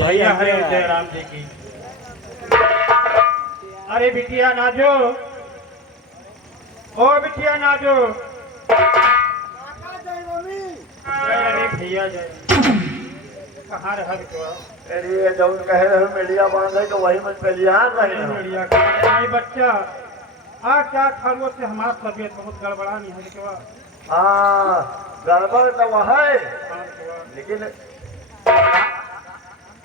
भैया हरे जय राम जी की। अरे बिटिया नाजो, ओ बिटिया नाजो। अरे भैया जय। कहाँ रहा बिटवा? अरे जब कह रहे हो मीडिया बांधे तो वही मत पहलियान रहे हो। मीडिया का नहीं बच्चा। क्या खालो से हमारा तबीयत बहुत गड़बड़ा नहीं है बिटवा। हाँ गड़बड़ तो वह है, लेकिन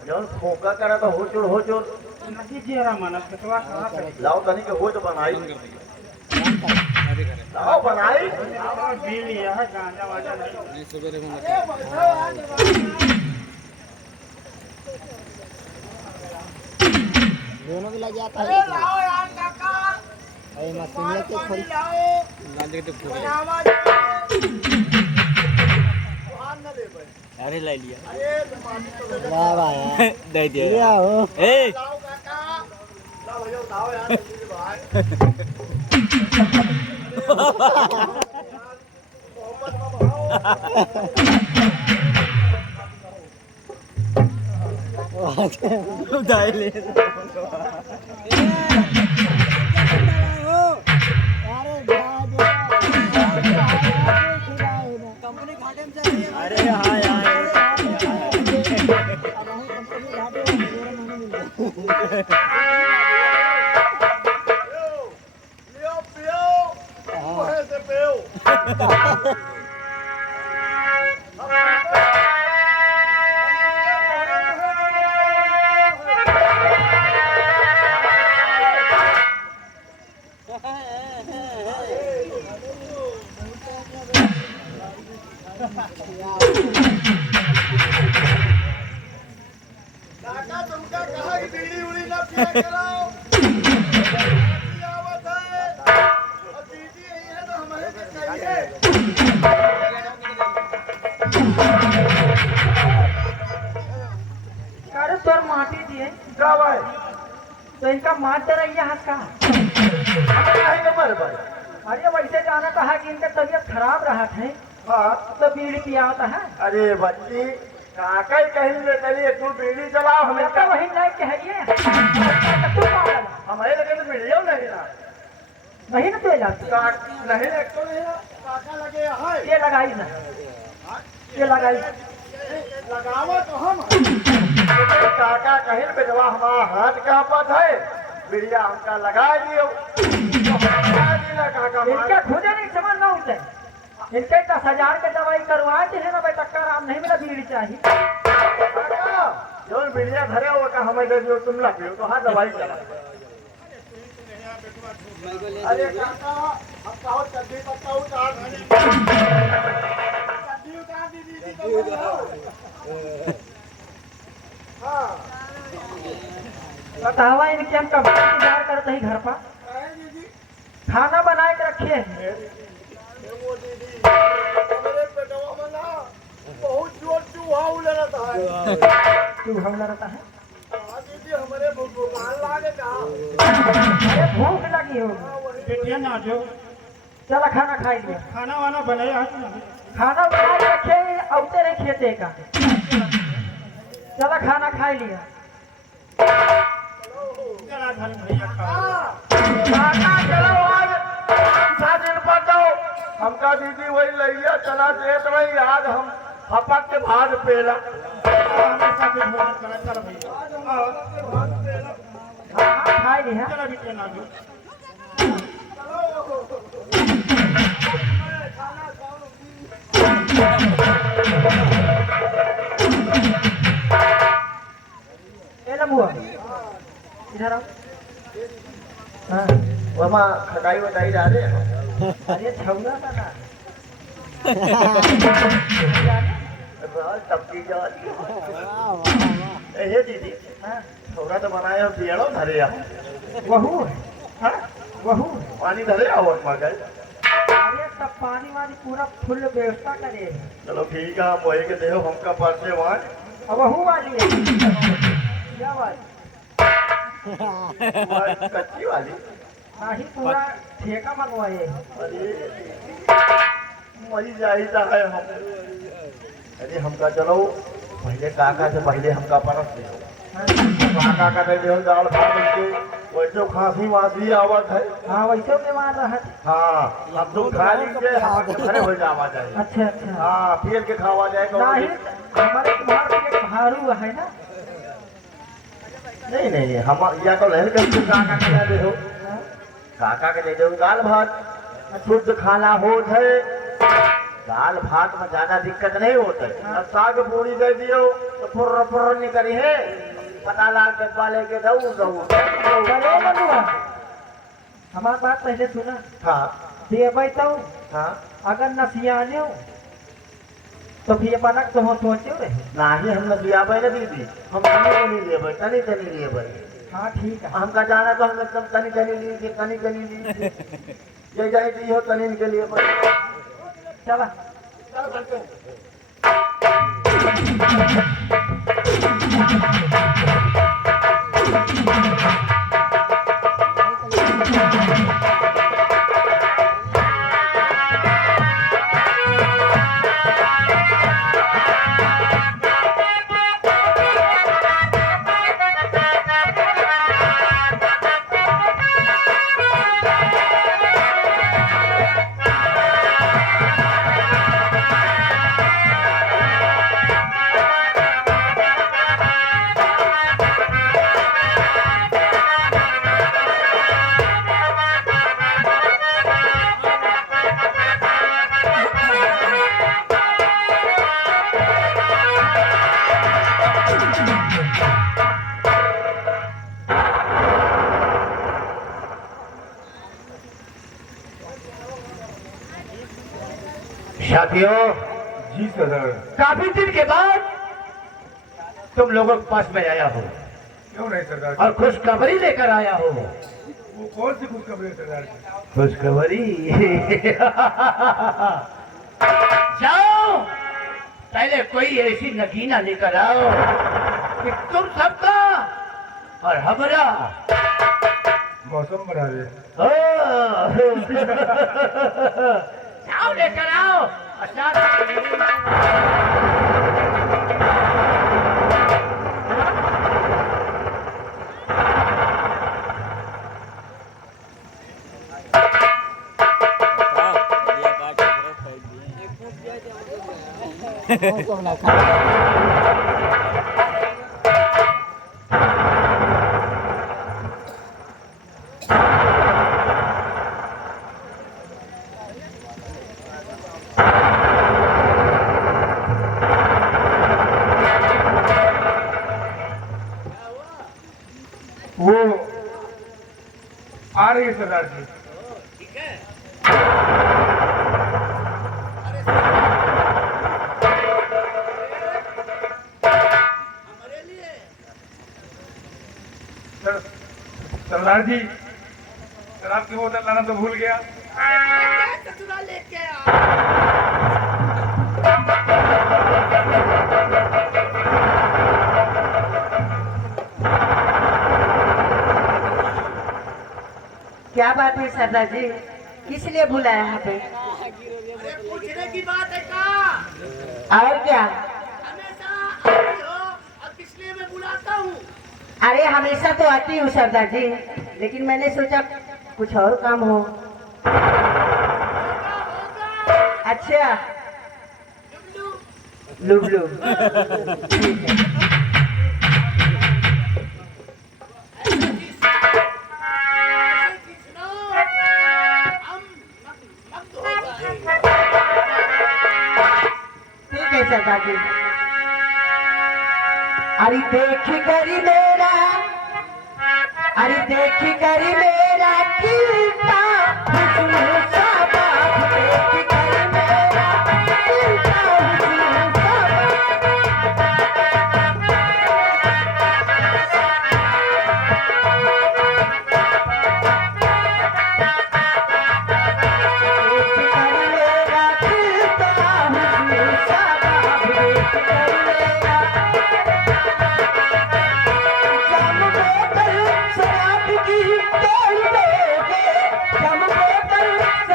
जब फोका करा तो हो चुर नहीं जी हरा मानस बिटवा कहाँ पे? लाओ तनी के हो तो बनाई, लाओ बनाई। पी लिया है गांजा वाजा नहीं। दोनों भी लग जाता है। अरे मशीन के खोल अरे ले लिया वाह वाह यार दे दिया लिया हो ए उधार ले अरे हाँ यार काका तुमका कहा कि बीड़ी उड़ी ना पिया करो। आवत है और दीदी यही है तो हमारे से चाहिए। अरे तोर माटी दिए का भाई तो इनका मार दे रही है का? काहे के मर भाई? अरे वैसे जाना था कि इनका तबीयत खराब रहा था हाँ तो बीड़ी पियाता है। अरे बच्ची काका ही कहीं ले चलिए, तू बीड़ी चलाओ हमें हमें तो वही नहीं कहिए हमारे लगे तो मीडिया नहीं ना वही ना तो जाती नहीं लगता नहीं है। काका लगे है ये लगाई ना ये लगाई लगावा तो हम काका कहीं बेटवा हमारा हाथ का पत है, बीड़िया हमका लगा दियो काका इनके खुदे नहीं समझ ना उठे। इनके 10,000 के दवाई करवाए थे ना भाई टक्कर आराम नहीं मिला बीड़ी चाहिए। जो बीड़िया धरे हो का हमें दे दियो, तुम लगे तो हाँ दवाई चला। अरे काका हम कहो चड्डी पत्ता उतार चड्डी उतार दीदी को हाँ बतावा इनके हम कब इंतजार करते ही घर पर दीदी खाना बना के रखे हैं। वो दीदी हमारे पेटवा में ना बहुत जोर चूहा उड़ रहता है। तू हमला रहता है हाँ दीदी हमारे भगवान लागे का अरे भूख लगी होगी। बिटिया नाजो, चला खाना खाई लिया। खाना वाना बनाया है कि नहीं? खाना बना के रखे औते रहे खेते का। चला खाना खाई लिया। चला धन भैया खा। काका चलो आज 5 दिन पर दो हमका दीदी वही लइया चला देत रही। आज हम हपक के भात पेला हमेशा के भोजन करा। चल भैया खाई लिया। चला बिटिया नाजो। ए लम्बुआ इधर आओ। हाँ वमा खटाई वटाई डाले अरे छौना का ना टपकी जा ए दीदी हाँ थोड़ा तो बनाए हम दियाड़ो धरे आओ वहू है हाँ वहू पानी धरे आओ मगर अरे सब पानी वानी पूरा फुल व्यवस्था करे। चलो ठीक है मोहे के देहो हमका परसे वहाँ अब वहू वाली है क्या वाली कच्ची वाली नहीं पूरा ठेका मंगवाए। अरे मरी जाहिदा है हम। अरे हमका चलो पहले काका से पहले हमका परस दे काका का दे दियो दाल भात के वैसे खांसी वासी आवत है। हाँ वैसे बीमार रहा था। हाँ अब तुम खा लीजिए हमारे घरे हो जावा जाए। अच्छा अच्छा। हाँ फिर के खावा जाएगा। नहीं हमारे तुम्हारे पेट भारू है ना। नहीं नहीं हम या तो लहर कर काका के दे दो, काका के दे दो दाल भात शुद्ध खाना हो है। दाल भात में ज्यादा दिक्कत नहीं होता है। अब साग पूरी दे दियो तो फुर्र फुर्र नहीं करी है। पता लाग के वाले के दऊ दऊ अरे बनुआ हमारी बात पहले सुना। हाँ देवे तो हाँ अगर नसियाने हो तो फिर बनक तो हो सोचे रहे। नाही हम न दिया भाई ना दीदी हम तनी लिए भाई तनी तनी लिए भाई। हाँ ठीक है। हमका जाना तो हम एकदम तनी तनी लिए तनी तनी लिए ये जाए दी हो तनी के लिए भाई। चला साथियों जी सरदार। काफी दिन के बाद तुम लोगों के पास में आया हो क्यों नहीं सरदार? और खुशखबरी लेकर आया हो। वो कौन सी खुशखबरी है सरदार? खुशखबरी जाओ पहले कोई ऐसी नगीना लेकर आओ कि तुम सबका और हमारा मौसम बना दे। जाओ लेकर आओ। मौसम ना खा वो आ रही है सरदार जी। सरदार जी शराब की बोतल लाना तो भूल गया। क्या बात है सरदार जी किस लिए बुलाया यहाँ पे? पूछने की बात है का और क्या? हमेशा आती हो और किस लिए मैं बुलाता हूँ? अरे हमेशा तो आती हूँ सरदार जी लेकिन मैंने सोचा कुछ और काम हो। अच्छा लुबलू ठीक है। ठीक है सरदार जी। अरे देख करी मेरा अरे देख करी मेरा खिलता हुस्न शाबाश देख करी मेरा खिलता हुस्न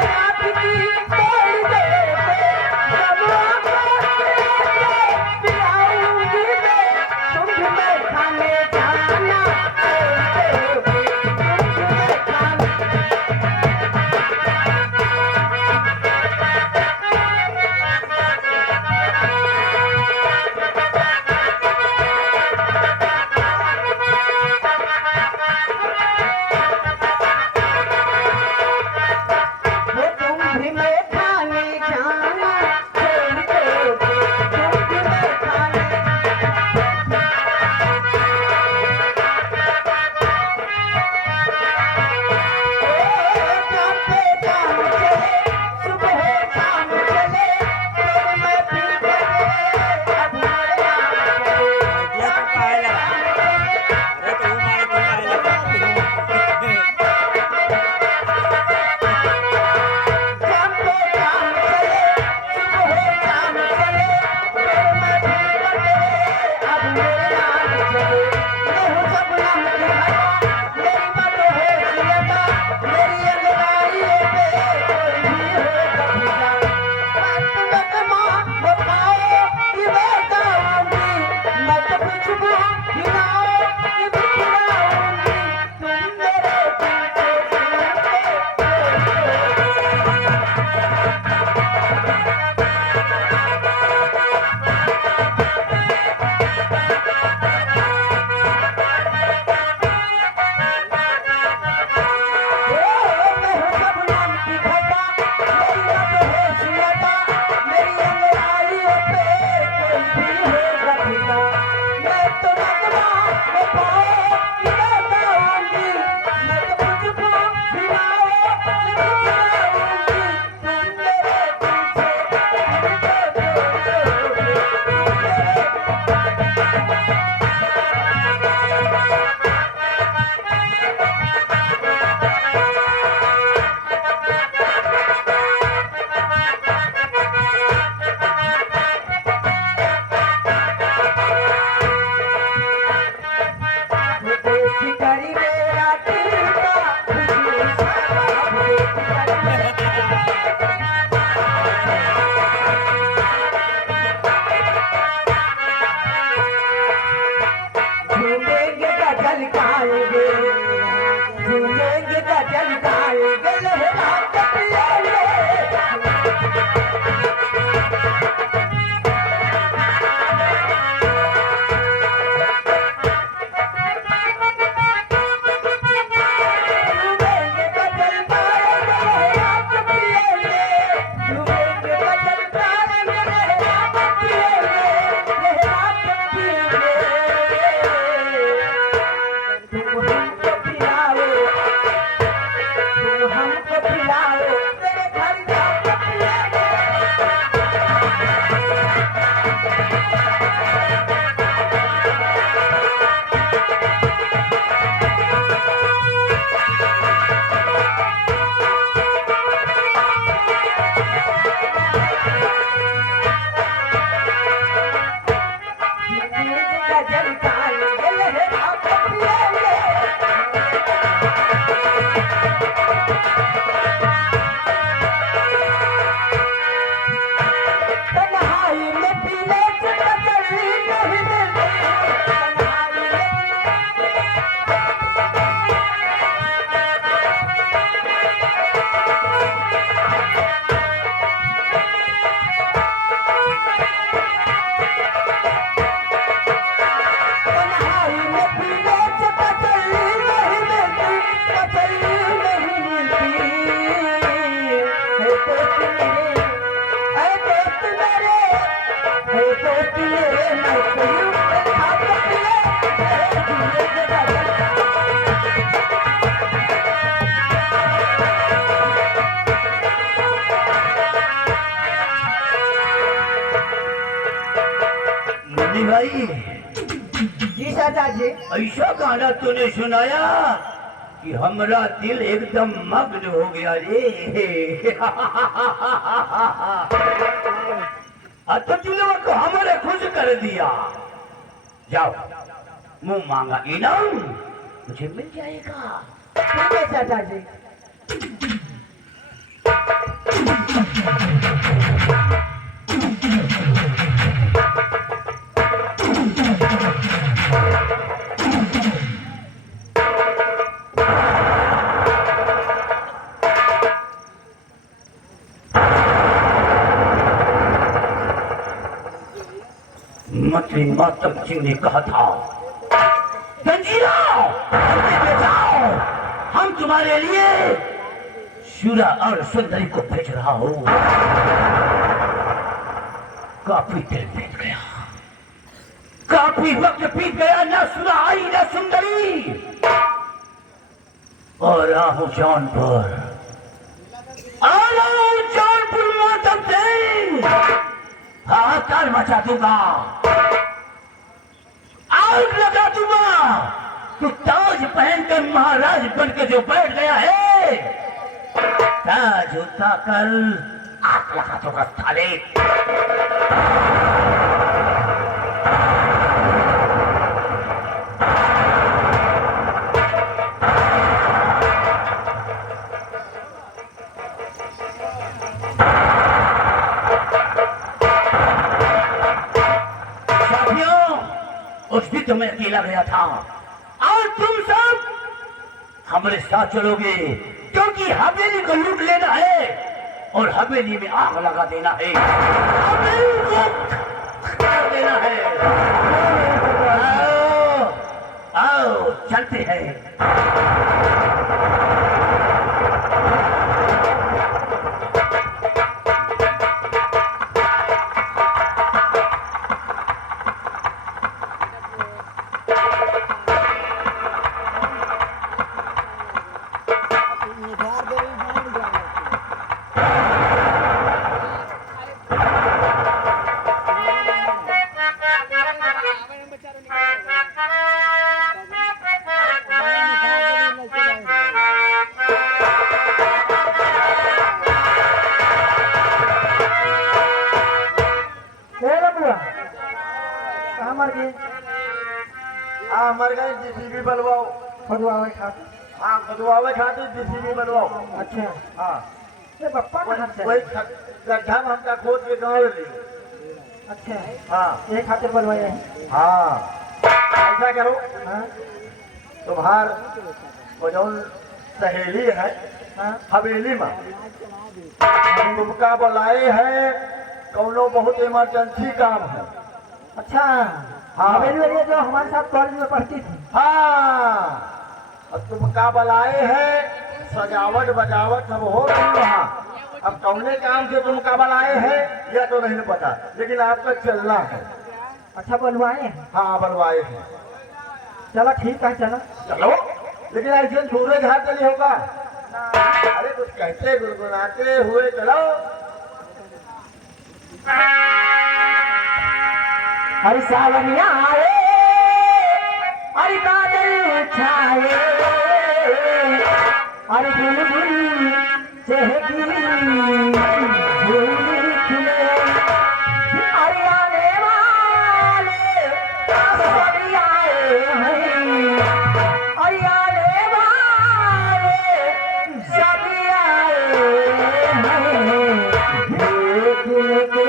दोस्त मेरे, ऐ दोस्त मेरे, ऐ दोस्त मेरे, मैं कोई खाकर पिए, ऐ झूले से बदल। मुन्नी भाई, जी सरदार जी। ऐसा गाना तूने सुनाया कि हमरा दिल एकदम मग्न हो गया रे। तो दिलवा को हमारे खुश कर दिया। जाओ, मुंह मांगा इनाम मुझे मिल जाएगा। ठीक है सरदार जी। मंत्री मातम सिंह ने कहा था, जंजीरा हमसे बचाओ, हम तुम्हारे लिए शुरा और सुंदरी को भेज रहा हूँ। काफी दिल बीत गया, काफी वक्त बीत गया, न सुरा आई न सुंदरी। और आहू जौनपुर, जौनपुर मातम सिंह हाहाकार मचा दूंगा, आग लगा दूंगा। तू ताज पहनकर महाराज बनकर जो बैठ गया है, ताज उतार आग लगा दूंगा साले। उस भी तुम्हें अकेला गया था, और तुम सब हमारे साथ चलोगे, क्योंकि हवेली को लूट लेना है और हवेली में आग लगा देना है, हवेली को खा देना है। आओ, आओ चलते हैं। मर गए जीसीबी बनवाओ, खुदवावे खातिर। हाँ खुदवावे खातिर जीसीबी बनवाओ। अच्छा, हाँ ये बप्पा कहाँ से? वही गड्ढा में हमका खोद के गाँव ले। अच्छा, हाँ ये खातिर बनवाया है। हाँ ऐसा करो, हाँ तुम्हार वो जो सहेली है हाँ हवेली में तुमका बुलाए है, कौनो बहुत इमरजेंसी काम है। अच्छा, हाँ। हवेली वाली जो हमारे साथ कॉलेज में पढ़ती थी। हाँ अब तुमका बुलाए है, सजावट बजावट सब हो गई वहाँ। अब कौने काम से तुमका बुलाए है यह तो नहीं पता, लेकिन आपका चलना है। अच्छा बनवाए हैं? हाँ बनवाए हैं। चलो ठीक है, चलो चलो, लेकिन ऐसे दूरे घाट चली होगा। अरे कुछ कहते गुनगुनाते हुए चलो। हरि सावनिया आए, हरि बादल छाए, हरि बुलबुल चहकी फूल खिले, हरि आने वाले सभी आए हैं, हरि आने वाले सभी आए हैं, देखने के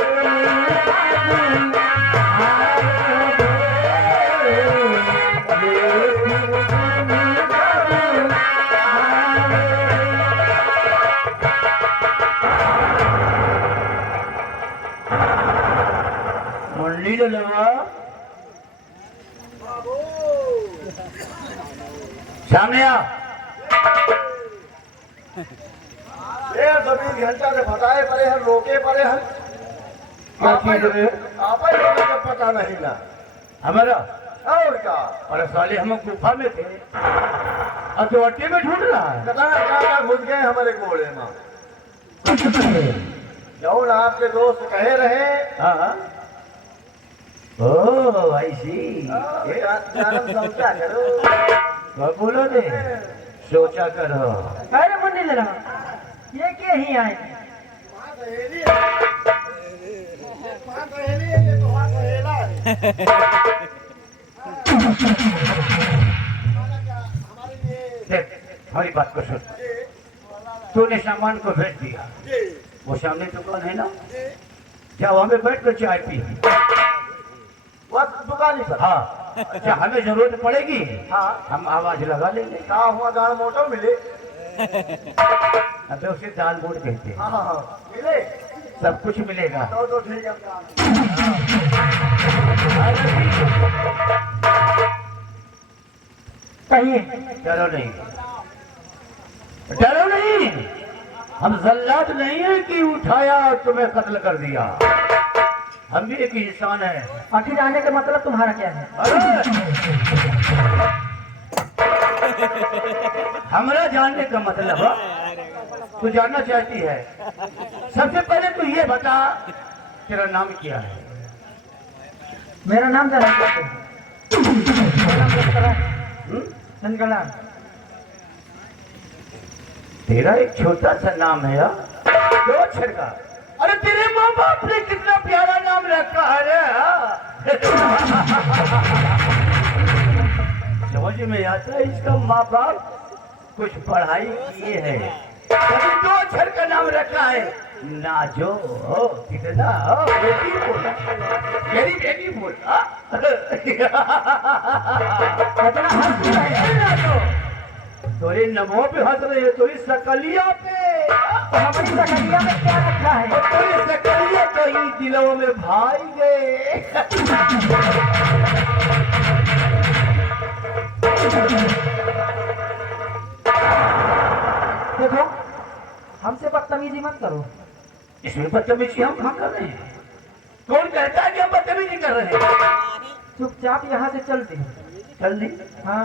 मुरली ले लेवा, सामने आ। ए हैं 24 घंटा से बताए पड़े हैं, रोके पड़े हैं। क्या चीज रे? आप ही लोगों को पता नहीं ना। हमारा और क्या अरे साले हम गुफा में थे, अब तो अट्टे में ढूंढ रहा है। कटा घुस गए हमारे घोड़े में। जौन आपके दोस्त कहे रहे, हाँ ओ ऐसी समझा करो। मैं बोलो ने सोचा करो। अरे मुन्नी जरा ये क्या ही आए वहाँ सहेली है। वहाँ सहेली है, ये तो वहाँ सहेला है। हमारे लिए देख हमारी बात को सुन, तूने सामान को भेज दिया, वो सामने दुकान है ना, क्या वहाँ पे बैठ कर चाय पी। वो दुकान पर। हाँ क्या हमें जरूरत पड़ेगी, हाँ हम आवाज लगा लेंगे। कहा हुआ दाल मोटर मिले। अबे उसे दाल बोट कहते हैं, हाँ हाँ हाँ मिले सब कुछ मिलेगा। तो ठीक है। कहिए डरो नहीं, डरो नहीं, हम जल्लाद नहीं है कि उठाया और तुम्हें कत्ल कर दिया। हम भी एक इंसान है। आखिर आने का मतलब तुम्हारा क्या है? अरे हमारा जानने का मतलब तू जानना चाहती है। सबसे पहले तू ये बता तेरा नाम क्या है? मेरा नाम जाना चाहते हैं? मेरा नाम दशरथ है। नंदगला। तेरा एक छोटा सा नाम है यार, दो अक्षर का। अरे तेरे माँ बाप ने कितना प्यारा नाम रखा है रे। समझ में आता है इसका माँ बाप कुछ पढ़ाई किए हैं, तभी दो अक्षर का नाम रखा है। नाजो कितना ब्यूटीफुल, वेरी ब्यूटीफुल। इतना हंस क्यों रहे हैं नाजो? तोरे नमो पे हंस रहे हो, तोरी सकलिया पे। तो हमारी सकलिया में क्या रखा है? तोरी सकलिया कहीं दिलों में भाई गए। देखो हमसे बदतमीजी मत करो। इसमें बदतमीजी हम कहाँ कर रहे हैं? कौन कहता है कि हम बदतमीजी कर रहे हैं? चुपचाप यहाँ से चलते हैं। चल दी। हाँ